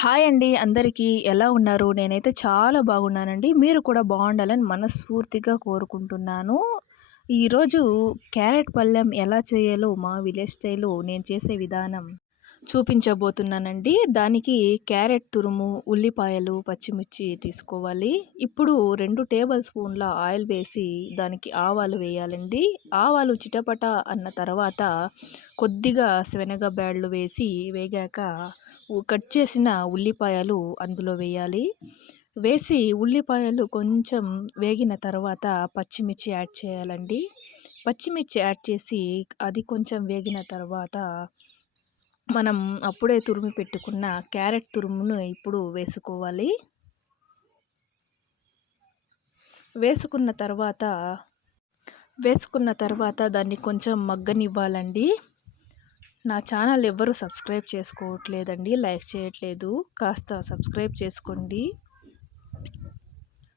Hi అండి అందరికీ. ఎలా ఉన్నారు? నేనైతే చాలా బాగున్నానండి. మీరు కూడా బాగుండాలని మనస్ఫూర్తిగా కోరుకుంటున్నాను. ఈరోజు క్యారెట్ పళ్ళెం ఎలా చేయాలో మా విలేజ్ స్టైల్‌లో నేను చేసే విధానం చూపించబోతున్నానండి. దానికి క్యారెట్ తురుము, ఉల్లిపాయలు, పచ్చిమిర్చి తీసుకోవాలి. ఇప్పుడు 2 టేబుల్ స్పూన్ల ఆయిల్ వేసి దానికి ఆవాలు వేయాలండి. ఆవాలు చిటపట అన్న తర్వాత కొద్దిగా శనగ బ్యాడ్లు వేసి వేగాక కట్ చేసిన ఉల్లిపాయలు అందులో వేయాలి. వేసి ఉల్లిపాయలు కొంచెం వేగిన తర్వాత పచ్చిమిర్చి యాడ్ చేయాలండి. పచ్చిమిర్చి యాడ్ చేసి అది కొంచెం వేగిన తర్వాత మనం అప్పుడే తురిమి పెట్టుకున్న క్యారెట్ తురుమును ఇప్పుడు వేసుకోవాలి. వేసుకున్న తర్వాత దాన్ని కొంచెం మగ్గనివ్వాలండి. నా ఛానల్ ఎవ్వరు సబ్స్క్రైబ్ చేసుకోవట్లేదండి, లైక్ చేయట్లేదు. కాస్త సబ్స్క్రైబ్ చేసుకోండి.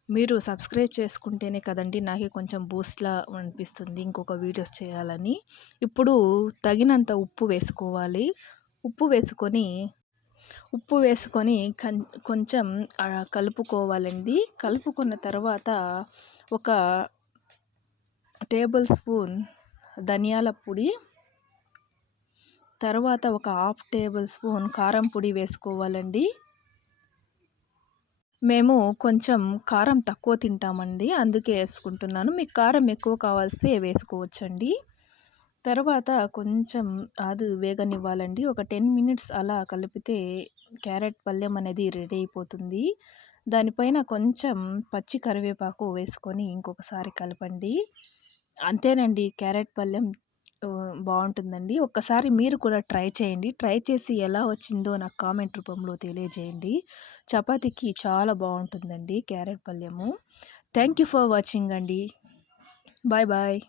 మీరు సబ్స్క్రైబ్ చేసుకుంటేనే కదండి నాకే కొంచెం బూస్ట్‌లా అనిపిస్తుంది ఇంకొక వీడియోస్ చేయాలని. ఇప్పుడు తగినంత ఉప్పు వేసుకోవాలి. ఉప్పు వేసుకొని కొంచెం కలుపుకోవాలండి. కలుపుకున్న తర్వాత ఒక టేబుల్ స్పూన్ ధనియాల పొడి, తర్వాత ఒక హాఫ్ టేబుల్ స్పూన్ కారం పొడి వేసుకోవాలండి. మేము కొంచెం కారం తక్కువ తింటామండి, అందుకే వేసుకుంటున్నాను. మీకు కారం ఎక్కువ కావాల్సి వేసుకోవచ్చండి. తర్వాత కొంచెం అది వేగనివ్వాలండి. ఒక 10 మినిట్స్ అలా కలిపితే క్యారెట్ పళ్ళెం అనేది రెడీ అయిపోతుంది. దానిపైన కొంచెం పచ్చి కరివేపాకు వేసుకొని ఇంకొకసారి కలపండి. అంతేనండి, క్యారెట్ పళ్ళెం బాగుంటుందండి. ఒక్కసారి మీరు కూడా ట్రై చేయండి. ట్రై చేసి ఎలా వచ్చిందో నాకు కామెంట్ రూపంలో తెలియజేయండి. చపాతీకి చాలా బాగుంటుందండి క్యారెట్ పళ్ళెము. థ్యాంక్ యూ ఫర్ వాచింగ్ అండి. Bye bye.